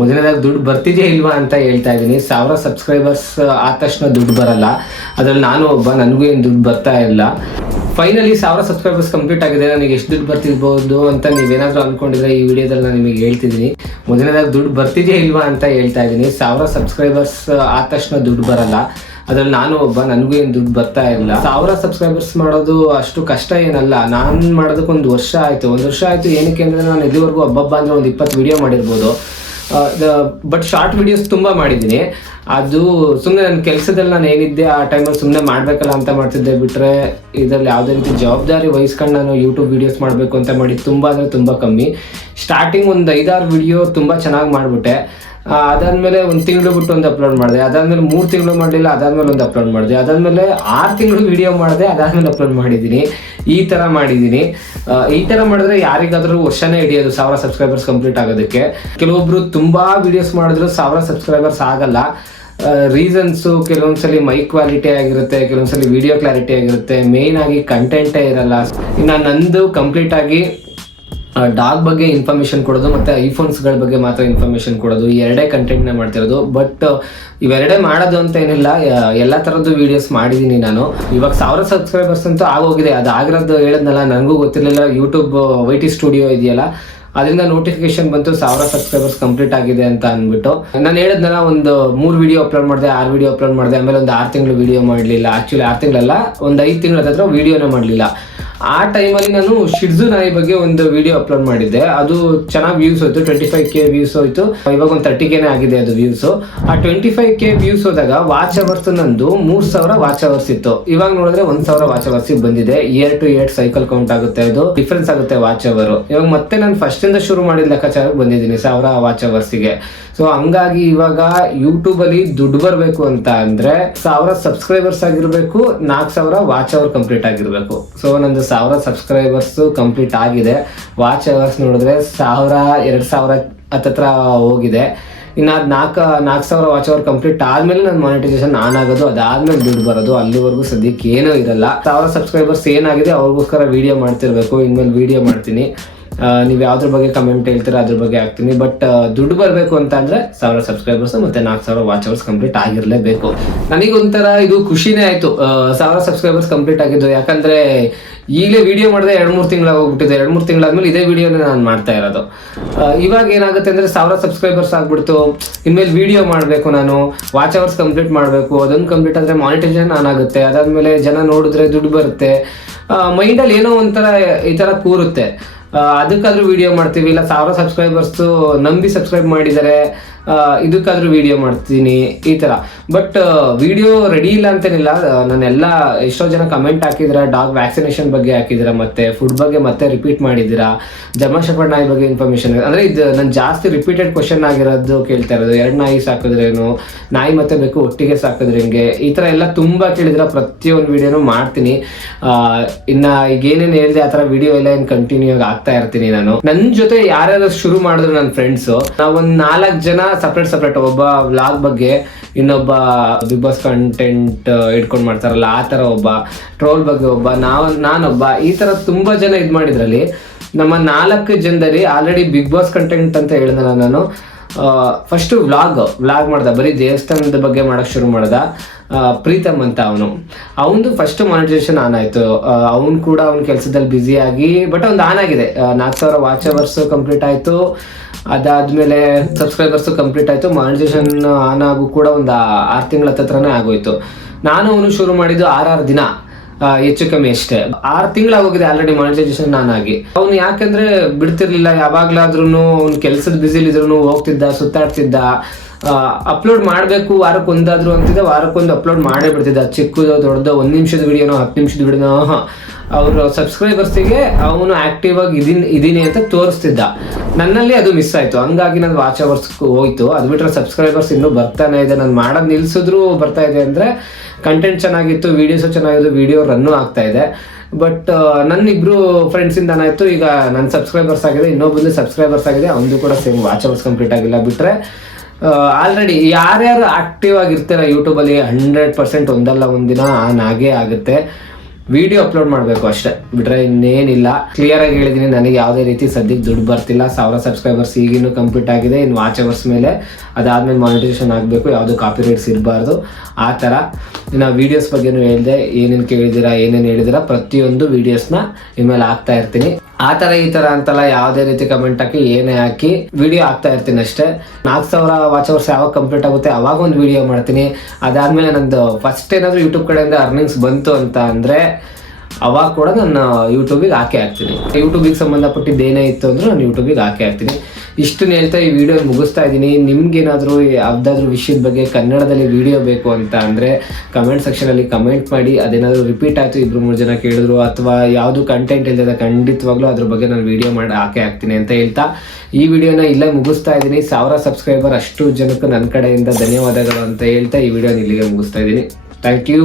ಮೊದಲನೇದಾಗಿ ದುಡ್ಡು ಬರ್ತಿದೆಯಾ ಇಲ್ವಾ ಅಂತ ಹೇಳ್ತಾ ಇದ್ದೀನಿ. ಸಾವಿರ ಸಬ್ಸ್ಕ್ರೈಬರ್ಸ್ ಆದ ತಕ್ಷಣ ದುಡ್ಡು ಬರಲ್ಲ. ಅದ್ರಲ್ಲಿ ನಾನು ಒಬ್ಬ, ನನಗೂ ಏನು ದುಡ್ಡು ಬರ್ತಾ ಇಲ್ಲ. ಫೈನಲಿ ಸಾವಿರ ಸಬ್ಸ್ಕ್ರೈಬರ್ಸ್ ಕಂಪ್ಲೀಟ್ ಆಗಿದೆ. ನನಗೆ ಎಷ್ಟು ದುಡ್ಡು ಬರ್ತಿರ್ಬೋದು ಅಂತ ನೀವೇನಾದರೂ ಅಂದ್ಕೊಂಡಿದ್ರೆ ಈ ವಿಡಿಯೋದಲ್ಲಿ ನಾನು ನಿಮಗೆ ಹೇಳ್ತಿದ್ದೀನಿ. ಮೊದಲನೇದಾಗಿ ದುಡ್ಡು ಬರ್ತಿದೆಯಾ ಇಲ್ವಾ ಅಂತ ಹೇಳ್ತಾ ಇದ್ದೀನಿ. ಸಾವಿರ ಸಬ್ಸ್ಕ್ರೈಬರ್ಸ್ ಆದ ತಕ್ಷಣ ದುಡ್ಡು ಬರಲ್ಲ. ಅದ್ರಲ್ಲಿ ನಾನು ಒಬ್ಬ, ನನಗೂ ಏನು ದುಡ್ಡು ಬರ್ತಾ ಇಲ್ಲ. ಸಾವಿರ ಸಬ್ಸ್ಕ್ರೈಬರ್ಸ್ ಮಾಡೋದು ಅಷ್ಟು ಕಷ್ಟ ಏನಲ್ಲ. ನಾನು ಮಾಡೋದಕ್ಕೊಂದು ವರ್ಷ ಆಯಿತು. ಒಂದು ವರ್ಷ ಆಯಿತು ಏನಕ್ಕೆ ಅಂದರೆ ನಾನು ಇದುವರೆಗೂ ಹಬ್ಬಬ್ಬ ಅಂದರೆ ಒಂದು ಇಪ್ಪತ್ತು ವಿಡಿಯೋ ಮಾಡಿರ್ಬೋದು. ಬಟ್ ಶಾರ್ಟ್ ವಿಡಿಯೋಸ್ ತುಂಬ ಮಾಡಿದ್ದೀನಿ. ಅದು ಸುಮ್ಮನೆ ನನ್ನ ಕೆಲಸದಲ್ಲಿ ನಾನು ಏನಿದ್ದೆ ಆ ಟೈಮಲ್ಲಿ ಸುಮ್ಮನೆ ಮಾಡಬೇಕಲ್ಲ ಅಂತ ಮಾಡ್ತಿದ್ದೆ. ಬಿಟ್ಟರೆ ಇದರಲ್ಲಿ ಯಾವುದೇ ರೀತಿ ಜವಾಬ್ದಾರಿ ವಹಿಸ್ಕೊಂಡು ನಾನು ಯೂಟ್ಯೂಬ್ ವೀಡಿಯೋಸ್ ಮಾಡಬೇಕು ಅಂತ ಮಾಡಿ ತುಂಬ ಅಂದರೆ ತುಂಬ ಕಮ್ಮಿ. ಸ್ಟಾರ್ಟಿಂಗ್ ಒಂದು ಐದಾರು ವಿಡಿಯೋ ತುಂಬ ಚೆನ್ನಾಗಿ ಮಾಡಿಬಿಟ್ಟೆ. ಅದಾದಮೇಲೆ ಒಂದು ತಿಂಗಳು ಬಿಟ್ಟು ಒಂದು ಅಪ್ಲೋಡ್ ಮಾಡಿದೆ. ಅದಾದಮೇಲೆ ಮೂರು ತಿಂಗಳು ಮಾಡಲಿಲ್ಲ, ಅದಾದಮೇಲೆ ಒಂದು ಅಪ್ಲೋಡ್ ಮಾಡಿದೆ. ಅದಾದಮೇಲೆ ಆರು ತಿಂಗಳು ವೀಡಿಯೋ ಮಾಡಿದೆ, ಅದಾದಮೇಲೆ ಅಪ್ಲೋಡ್ ಮಾಡಿದ್ದೀನಿ. ಈ ಥರ ಮಾಡಿದ್ದೀನಿ. ಈ ಥರ ಮಾಡಿದ್ರೆ ಯಾರಿಗಾದರೂ ವರ್ಷನೇ ಹಿಡಿಯೋದು ಸಾವಿರ ಸಬ್ಸ್ಕ್ರೈಬರ್ಸ್ ಕಂಪ್ಲೀಟ್ ಆಗೋದಕ್ಕೆ. ಕೆಲವೊಬ್ಬರು ತುಂಬ ವಿಡಿಯೋಸ್ ಮಾಡಿದ್ರು ಸಾವಿರ ಸಬ್ಸ್ಕ್ರೈಬರ್ಸ್ ಆಗಲ್ಲ. ರೀಸನ್ಸು ಕೆಲವೊಂದ್ಸಲಿ ಮೈಕ್ ಕ್ವಾಲಿಟಿ ಆಗಿರುತ್ತೆ, ಕೆಲವೊಂದ್ಸಲಿ ವಿಡಿಯೋ ಕ್ಲಾರಿಟಿ ಆಗಿರುತ್ತೆ ಮೇಯ್ನ್ ಆಗಿ ಕಂಟೆಂಟೇ ಇರಲ್ಲ. ಇನ್ನು ನಂದು ಕಂಪ್ಲೀಟ್ ಆಗಿ ಡಾಗ್ ಬಗ್ಗೆ ಇನ್ಫಾರ್ಮೇಶನ್ ಕೊಡೋದು ಮತ್ತೆ ಐಫೋನ್ಸ್ಗಳ ಬಗ್ಗೆ ಮಾತ್ರ ಇನ್ಫಾರ್ಮೇಶನ್ ಕೊಡೋದು. ಎರಡೇ ಕಂಟೆಂಟ್ನ ಮಾಡ್ತಿರೋದು ಬಟ್ ಇವೆರಡೇ ಮಾಡೋದು ಅಂತ ಏನಿಲ್ಲ. ಎಲ್ಲ ಥರದ್ದು ವೀಡಿಯೋಸ್ ಮಾಡಿದ್ದೀನಿ ನಾನು. ಇವಾಗ ಸಾವಿರ ಸಬ್ಸ್ಕ್ರೈಬರ್ಸ್ ಅಂತೂ ಆಗೋಗಿದೆ. ಅದು ಆಗಿರೋದು ಹೇಳದ್ನಲ್ಲ ನನಗೂ ಗೊತ್ತಿರಲಿಲ್ಲ. ಯೂಟ್ಯೂಬ್ ವೈ ಟಿ ಸ್ಟುಡಿಯೋ ಇದೆಯಲ್ಲ. ಅದರಿಂದ ನೋಟಿಫಿಕೇಶನ್ ಬಂತು, ಸಾವಿರ ಸಬ್ಸ್ಕ್ರೈಬರ್ಸ್ ಕಂಪ್ಲೀಟ್ ಆಗಿದೆ ಅಂತ ಅಂದ್ಬಿಟ್ಟು. ನಾನು ಹೇಳಿದ್ನಲ್ಲ, ಒಂದು ಮೂರು ವಿಡಿಯೋ ಅಪ್ಲೋಡ್ ಮಾಡಿದೆ, ಆರು ವಿಡಿಯೋ ಅಪ್ಲೋಡ್ ಮಾಡಿದೆ, ಆಮೇಲೆ ಒಂದು ಆರು ತಿಂಗಳು ವಿಡಿಯೋ ಮಾಡಲಿಲ್ಲ ಆ್ಯಕ್ಚುಲಿ ಆರು ತಿಂಗಳಲ್ಲ, ಒಂದು ಐದು ತಿಂಗಳ ಹತ್ರ ವಿಡಿಯೋನೇ ಮಾಡಲಿಲ್ಲ. ಆ ಟೈಮಲ್ಲಿ ನಾನು ಶಿಡ್ಜು ನಾಯಿ ಬಗ್ಗೆ ಒಂದು ವಿಡಿಯೋ ಅಪ್ಲೋಡ್ ಮಾಡಿದ್ದೆ. ಅದು ಚೆನ್ನಾಗಿ ವ್ಯೂಸ್ ಹೋಯ್ತು ಟ್ವೆಂಟಿ ಫೈವ್ ಕೆ ವ್ಯೂಸ್ ಹೋಯ್ತು. ಇವಾಗ ಒಂದು ತರ್ಟಿ ಕೆನೇ ಆಗಿದೆ ಅದು ವ್ಯೂಸ್ ಆ ಟ್ವೆಂಟಿ ಫೈವ್ ಕೆ ವ್ಯೂಸ್ ಹೋದಾಗ ವಾಚ್ ಅವರ್ಸ್ ನಂದು ಮೂರ್ ಸಾವಿರ ವಾಚ್ ಅವರ್ಸ್ ಇತ್ತು. ಇವಾಗ ನೋಡಿದ್ರೆ ಒಂದ್ ಸಾವಿರ ವಾಚ್ ಅವರ್ಸ್ ಬಂದಿದೆ. Year to year cycle count ಆಗುತ್ತೆ ಅದು. ಡಿಫ್ರೆನ್ಸ್ ಆಗುತ್ತೆ ವಾಚ್ ಅವರ್ ಇವಾಗ ಮತ್ತೆ ನಾನು ಫಸ್ಟ್ ಇಂದ ಶುರು ಮಾಡಿದ ಲೆಕ್ಕಾಚಾರಕ್ಕೆ ಬಂದಿದ್ದೀನಿ ಸಾವಿರ ವಾಚ್ ಅವರ್ಸ್ಗೆ ಸೊ ಹಂಗಾಗಿ ಇವಾಗ ಯೂಟ್ಯೂಬ್ ಅಲ್ಲಿ ದುಡ್ಡು ಬರಬೇಕು ಅಂತ ಅಂದ್ರೆ ಸಾವಿರ ಸಬ್ಸ್ಕ್ರೈಬರ್ಸ್ ಆಗಿರ್ಬೇಕು, ನಾಲ್ಕು ಸಾವಿರ ವಾಚ್ ಅವರ್ ಕಂಪ್ಲೀಟ್ ಆಗಿರ್ಬೇಕು. ಸೊ ನಂದು ಸಾವಿರ ಸಬ್ಸ್ಕ್ರೈಬರ್ಸ್ ಕಂಪ್ಲೀಟ್ ಆಗಿದೆ. ವಾಚ್ ಅವರ್ಸ್ ನೋಡಿದ್ರೆ ಸಾವಿರ, ಎರಡು ಸಾವಿರ ಹತ್ತತ್ರ ಹೋಗಿದೆ. ಇನ್ನು ಅದು ನಾಲ್ಕು ನಾಲ್ಕು ಸಾವಿರ ವಾಚ್ ಅವರ್ ಕಂಪ್ಲೀಟ್ ಆದಮೇಲೆ ನನ್ನ ಮಾನಿಟೈಸೇಷನ್ ಆನ್ ಆಗೋದು, ಅದಾದ್ಮೇಲೆ ದುಡ್ಡು ಬರೋದು, ಅಲ್ಲಿವರೆಗೂ ಸದ್ಯಕ್ಕೆ ಏನೂ ಇರಲ್ಲ. ಸಾವಿರ ಸಬ್ಸ್ಕ್ರೈಬರ್ಸ್ ಏನಾಗಿದೆ ಅವ್ರಿಗೋಸ್ಕರ ವೀಡಿಯೋ ಮಾಡ್ತಿರ್ಬೇಕು, ಇನ್ಮೇಲೆ ವೀಡಿಯೋ ಮಾಡ್ತೀನಿ. ನೀವು ಯಾವ್ದ್ರ ಬಗ್ಗೆ ಕಮೆಂಟ್ ಹೇಳ್ತೀರಾ, ಅದ್ರ ಬಗ್ಗೆ ಹಾಕ್ತೀನಿ. ಬಟ್ ದುಡ್ಡು ಬರಬೇಕು ಅಂತ ಅಂದ್ರೆ ಸಾವಿರ ಸಬ್ಸ್ಕ್ರೈಬರ್ಸ್ ಮತ್ತೆ ನಾಲ್ಕು ಸಾವಿರ ವಾಚ್ ಅವರ್ಸ್ ಕಂಪ್ಲೀಟ್ ಆಗಿರಲೇಬೇಕು. ನನಗೊಂಥರ ಇದು ಖುಷಿನೇ ಆಯ್ತು. ಸಾವಿರ ಸಬ್ಸ್ಕ್ರೈಬರ್ಸ್ ಕಂಪ್ಲೀಟ್ ಆಗಿದ್ದು. ಯಾಕಂದ್ರೆ ಈಗಲೇ ವಿಡಿಯೋ ಮಾಡಿದೆ ಎರಡು ಮೂರು ತಿಂಗಳಾಗ ಹೋಗ್ಬಿಟ್ಟಿದೆ ಎರಡು ಮೂರು ತಿಂಗಳಾದ್ಮೇಲೆ ಇದೇ ವಿಡಿಯೋನೇ ನಾನು ಮಾಡ್ತಾ ಇರೋದು. ಇವಾಗ ಏನಾಗುತ್ತೆ ಅಂದ್ರೆ ಸಾವಿರ ಸಬ್ಸ್ಕ್ರೈಬರ್ಸ್ ಆಗ್ಬಿಡ್ತು. ಇನ್ಮೇಲೆ ವಿಡಿಯೋ ಮಾಡಬೇಕು ನಾನು. ವಾಚ್ ಅವರ್ಸ್ ಕಂಪ್ಲೀಟ್ ಮಾಡಬೇಕು. ಅದೊಂದು ಕಂಪ್ಲೀಟ್ ಆದರೆ ಮಾನಿಟೈಸೇಷನ್ ಆನ್ ಆಗುತ್ತೆ. ಅದಾದ್ಮೇಲೆ ಜನ ನೋಡಿದ್ರೆ ದುಡ್ಡು ಬರುತ್ತೆ. ಮೈಂಡಲ್ಲಿ ಏನೋ ಒಂಥರ ಈ ಥರ ಕೂರುತ್ತೆ. ಅದಕ್ಕಾದ್ರೂ ವಿಡಿಯೋ ಮಾಡ್ತೀವಿ. ಇಲ್ಲ, ಸಾವಿರ ಸಬ್ಸ್ಕ್ರೈಬರ್ಸ್ ನಂಬಿ ಸಬ್ಸ್ಕ್ರೈಬ್ ಮಾಡಿದ್ದಾರೆ ಇದಕ್ಕಾದ್ರೂ ವಿಡಿಯೋ ಮಾಡ್ತೀನಿ, ಈ ತರ. ಬಟ್ ವಿಡಿಯೋ ರೆಡಿ ಇಲ್ಲ ಅಂತೇನಿಲ್ಲ. ನಾನೆಲ್ಲ ಎಷ್ಟೋ ಜನ ಕಮೆಂಟ್ ಹಾಕಿದ್ರ ಡಾಗ್ ವ್ಯಾಕ್ಸಿನೇಷನ್ ಬಗ್ಗೆ ಹಾಕಿದಿರ, ಮತ್ತೆ ಫುಡ್ ಬಗ್ಗೆ ಮತ್ತೆ ರಿಪೀಟ್ ಮಾಡಿದ್ದೀರಾ? ಜಮಾ ನಾಯಿ ಬಗ್ಗೆ ಇನ್ಫಾರ್ಮೇಷನ್ ಅಂದ್ರೆ ಇದು ನಾನು ಜಾಸ್ತಿ ರಿಪೀಟೆಡ್ ಕ್ವಶನ್ ಆಗಿರೋದು ಕೇಳ್ತಾ ಇರೋದು. ಎರಡು ನಾಯಿ ಸಾಕಿದ್ರೇನು? ನಾಯಿ ಮತ್ತೆ ಬೇಕು ಒಟ್ಟಿಗೆ ಸಾಕಿದ್ರೆ ಹೆಂಗೆ? ಈ ತರ ಎಲ್ಲ ತುಂಬಾ ಕೇಳಿದ್ರೆ ಪ್ರತಿಯೊಂದು ವಿಡಿಯೋನು ಮಾಡ್ತೀನಿ. ಇನ್ನ ಈಗ ಏನೇನು ಹೇಳಿದೆ ಆ ತರ ವಿಡಿಯೋ ಎಲ್ಲ ಏನು ಕಂಟಿನ್ಯೂ ಆಗಿ ಆಗ್ತಾ ಇರ್ತೀನಿ ನಾನು. ನನ್ನ ಜೊತೆ ಯಾರ್ಯಾರು ಶುರು ಮಾಡಿದ್ರು ನನ್ನ ಫ್ರೆಂಡ್ಸ್ ನಾವೊಂದ್ ನಾಲ್ಕು ಜನ ಸಪ್ರೇಟ್ ಸಪ್ರೇಟ್ ಒಬ್ಬ ವ್ಲಾಗ್ ಬಗ್ಗೆ ಇನ್ನೊಬ್ಬ ಬಿಗ್ ಬಾಸ್ ಕಂಟೆಂಟ್ ಇಟ್ಕೊಂಡು ಮಾಡ್ತಾರಲ್ಲ, ಆ ತರ ಒಬ್ಬ ಟ್ರೋಲ್ ಬಗ್ಗೆ ಒಬ್ಬ, ನಾವ್, ನಾನೊಬ್ಬ, ಈ ತರ ತುಂಬಾ ಜನ ಇದ್ ಮಾಡಿದ್ರಲ್ಲಿ ನಮ್ಮ ನಾಲ್ಕು ಜನದಲ್ಲಿ ಆಲ್ರೆಡಿ ಬಿಗ್ ಬಾಸ್ ಕಂಟೆಂಟ್ ಅಂತ ಹೇಳಿದ ನಾನು. ಫಸ್ಟ್ ವ್ಲಾಗ್ ವ್ಲಾಗ್ ಮಾಡ್ದ, ಬರೀ ದೇವಸ್ಥಾನದ ಬಗ್ಗೆ ಮಾಡಕ್ ಶುರು ಮಾಡ್ದ ಪ್ರೀತಮ್ ಅಂತ ಅವನು. ಅವನದು ಫಸ್ಟ್ ಮಾನಿಟೈಸೇಷನ್ ಆನ್ ಆಯ್ತು. ಅವನು ಕೂಡ ಅವನ ಕೆಲಸದಲ್ಲಿ ಆಗಿ ಬಟ್ ಒಂದು ಆನ್ ಆಗಿದೆ. ನಾಲ್ಕು ಸಾವಿರ ವಾಚ್ ಅವರ್ಸ್ ಕಂಪ್ಲೀಟ್ ಆಯ್ತು. ಅದಾದ್ಮೇಲೆ ಸಬ್ಸ್ಕ್ರೈಬರ್ಸ್ ಕಂಪ್ಲೀಟ್ ಆಯ್ತು. ಮಾನಿಟೈಸೇಷನ್ ಆನ್ ಆಗು ಕೂಡ ಒಂದು ಆರು ತಿಂಗಳ ಹತ್ರನೇ ಆಗೋಯ್ತು. ನಾನು ಅವನು ಶುರು ಮಾಡಿದ್ದು ಆರಾರು ದಿನ. ಹೆಚ್ಚು ಕಮ್ಮಿ ಅಷ್ಟೇ. ಆರು ತಿಂಗಳಾಗೋಗಿದೆ ಆಲ್ರೆಡಿ ಮಾನಿಟೈಸೇಷನ್ ನಾನು ಆಗಿ ಅವ್ನು ಯಾಕಂದ್ರೆ ಬಿಡ್ತಿರ್ಲಿಲ್ಲ ಯಾವಾಗ್ಲಾದ್ರೂ ಅವ್ನು ಕೆಲಸದ ಬ್ಯುಸಿಲಿ ಇದ್ರು ಹೋಗ್ತಿದ್ದ, ಸುತ್ತಾಡ್ತಿದ್ದ. ಅಪ್ಲೋಡ್ ಮಾಡಬೇಕು ವಾರಕ್ಕೆ ಒಂದಾದ್ರು ಅಂತಿದ್ದ ವಾರಕ್ಕೊಂದು ಅಪ್ಲೋಡ್ ಮಾಡೇ ಬಿಡ್ತಿದ್ದ. ಚಿಕ್ಕದೋ, ದೊಡ್ಡದೋ, ಒಂದು ನಿಮಿಷದ ವಿಡಿಯೋನೋ ಹತ್ತು ನಿಮಿಷದ ವಿಡಿಯೋನೋ ಅವ್ರ ಸಬ್ಸ್ಕ್ರೈಬರ್ಸಿಗೆ ಅವನು ಆಕ್ಟಿವ್ ಆಗಿ ಇದೀನಿ ಇದ್ದೀನಿ ಅಂತ ತೋರಿಸ್ತಿದ್ದ. ನನ್ನಲ್ಲಿ ಅದು ಮಿಸ್ ಆಯ್ತು. ಹಂಗಾಗಿ ನನ್ನ ವಾಚ್ ಅವರ್ಸ್ ಹೋಯ್ತು. ಅದು ಬಿಟ್ಟರೆ ಸಬ್ಸ್ಕ್ರೈಬರ್ಸ್ ಇನ್ನೂ ಬರ್ತಾನೆ ಇದೆ. ನಾನು ಮಾಡೋದು ನಿಲ್ಸಿದ್ರು ಬರ್ತಾ ಇದೆ ಅಂದ್ರೆ ಕಂಟೆಂಟ್ ಚೆನ್ನಾಗಿತ್ತು ವೀಡಿಯೋಸು ಚೆನ್ನಾಗಿತ್ತು ವಿಡಿಯೋ ರನ್ನು ಆಗ್ತಾ ಇದೆ. ಬಟ್ ನನ್ನ ಇಬ್ರು ಫ್ರೆಂಡ್ಸ್ ಇಂದ ಏನಾಯ್ತು, ಈಗ ನನ್ನ ಸಬ್ಸ್ಕ್ರೈಬರ್ಸ್ ಆಗಿದೆ ಇನ್ನೊಬ್ಬಂದು ಸಬ್ಸ್ಕ್ರೈಬರ್ಸ್ ಆಗಿದೆ, ಅವನದು ಕೂಡ ಸೇಮ್ ವಾಚ್ ಅವರ್ಸ್ ಕಂಪ್ಲೀಟ್ ಆಗಿಲ್ಲ. ಬಿಟ್ರೆ ಆಲ್ರೆಡಿ ಯಾರ್ಯಾರು ಆಕ್ಟಿವ್ ಆಗಿರ್ತಾರೆ ಯೂಟ್ಯೂಬಲ್ಲಿ ಹಂಡ್ರೆಡ್ ಪರ್ಸೆಂಟ್ ಒಂದಲ್ಲ ಒಂದಿನ ಆನ್ ಆಗೇ ಆಗುತ್ತೆ. ವಿಡಿಯೋ ಅಪ್ಲೋಡ್ ಮಾಡಬೇಕು ಅಷ್ಟೇ. ಬಿಟ್ರೆ ಇನ್ನೇನಿಲ್ಲ. ಕ್ಲಿಯರ್ ಆಗಿ ಹೇಳಿದೀನಿ, ನನಗೆ ಯಾವುದೇ ರೀತಿ ಸದ್ಯಕ್ಕೆ ದುಡ್ಡು ಬರ್ತಿಲ್ಲ. ಸಾವಿರ ಸಬ್ಸ್ಕ್ರೈಬರ್ಸ್ ಈಗಿನ್ನೂ ಕಂಪ್ಲೀಟ್ ಆಗಿದೆ. ಇನ್ನು ವಾಚ್ ಅವರ್ಸ್ ಮೇಲೆ ಅದಾದ್ಮೇಲೆ ಮಾನಿಟೈಸೇಷನ್ ಆಗಬೇಕು. ಯಾವುದು ಕಾಪಿ ರೈಟ್ಸ್ ಇರಬಾರ್ದು. ಆ ಥರ. ಇನ್ನು ವೀಡಿಯೋಸ್ ಬಗ್ಗೆನೂ ಹೇಳಿದೆ, ಏನೇನು ಕೇಳಿದ್ದೀರಾ ಏನೇನು ಹೇಳಿದಿರಾ, ಪ್ರತಿಯೊಂದು ವೀಡಿಯೋಸ್ನ ಇನ್ಮೇಲೆ ಹಾಕ್ತಾ ಇರ್ತೀನಿ. ಆ ಥರ ಈ ಥರ ಅಂತಲ್ಲ ಯಾವುದೇ ರೀತಿ ಕಮೆಂಟ್ ಹಾಕಿ, ಏನೇ ಹಾಕಿ ವಿಡಿಯೋ ಹಾಕ್ತಾ ಇರ್ತೀನಿ ಅಷ್ಟೇ. ನಾಲ್ಕು ಸಾವಿರ ವಾಚ್ ಅವರ್ಸ್ ಯಾವಾಗ ಕಂಪ್ಲೀಟ್ ಆಗುತ್ತೆ, ಅವಾಗ ಒಂದು ವಿಡಿಯೋ ಮಾಡ್ತೀನಿ. ಅದಾದಮೇಲೆ ನಂದು ಫಸ್ಟ್ ಏನಾದರೂ ಯೂಟ್ಯೂಬ್ ಕಡೆಯಿಂದ ಅರ್ನಿಂಗ್ಸ್ ಬಂತು ಅಂತ ಅಂದರೆ, ಅವಾಗ ಕೂಡ ನಾನು ಯೂಟ್ಯೂಬಿಗೆ ಹಾಕಿ ಹಾಕ್ತೀನಿ. ಯೂಟ್ಯೂಬಿಗೆ ಸಂಬಂಧಪಟ್ಟಿದ್ದು ಏನೇ ಇತ್ತು ಅಂದ್ರೆ ನಾನು ಯೂಟ್ಯೂಬಿಗೆ ಹಾಕಿ ಹಾಕ್ತೀನಿ. ಇಷ್ಟನ್ನ ಹೇಳ್ತಾ ಈ ವಿಡಿಯೋ ಮುಗಿಸ್ತಾ ಇದ್ದೀನಿ. ನಿಮ್ಗೇನಾದರೂ ಯಾವುದಾದ್ರೂ ವಿಷಯದ ಬಗ್ಗೆ ಕನ್ನಡದಲ್ಲಿ ವಿಡಿಯೋ ಬೇಕು ಅಂತ ಅಂದರೆ ಕಮೆಂಟ್ ಸೆಕ್ಷನಲ್ಲಿ ಕಮೆಂಟ್ ಮಾಡಿ. ಅದೇನಾದರೂ ರಿಪೀಟ್ ಆಯಿತು ಇಬ್ಬರು ಮೂರು ಜನ ಕೇಳಿದ್ರು, ಅಥವಾ ಯಾವುದು ಕಂಟೆಂಟ್ ಇಲ್ಲದ ಖಂಡಿತವಾಗ್ಲೂ ಅದ್ರ ಬಗ್ಗೆ ನಾನು ವಿಡಿಯೋ ಮಾಡಿ ಹಾಕೇ ಹಾಕ್ತೀನಿ ಅಂತ ಹೇಳ್ತಾ. ಈ ವಿಡಿಯೋನ ಇಲ್ಲೇ ಮುಗಿಸ್ತಾ ಇದ್ದೀನಿ. ಸಾವಿರ ಸಬ್ಸ್ಕ್ರೈಬರ್ ಅಷ್ಟು ಜನಕ್ಕೆ ನನ್ನ ಕಡೆಯಿಂದ ಧನ್ಯವಾದಗಳು ಅಂತ ಹೇಳ್ತಾ ಈ ವಿಡಿಯೋನ ಇಲ್ಲಿಗೆ ಮುಗಿಸ್ತಾ ಇದ್ದೀನಿ. Thank you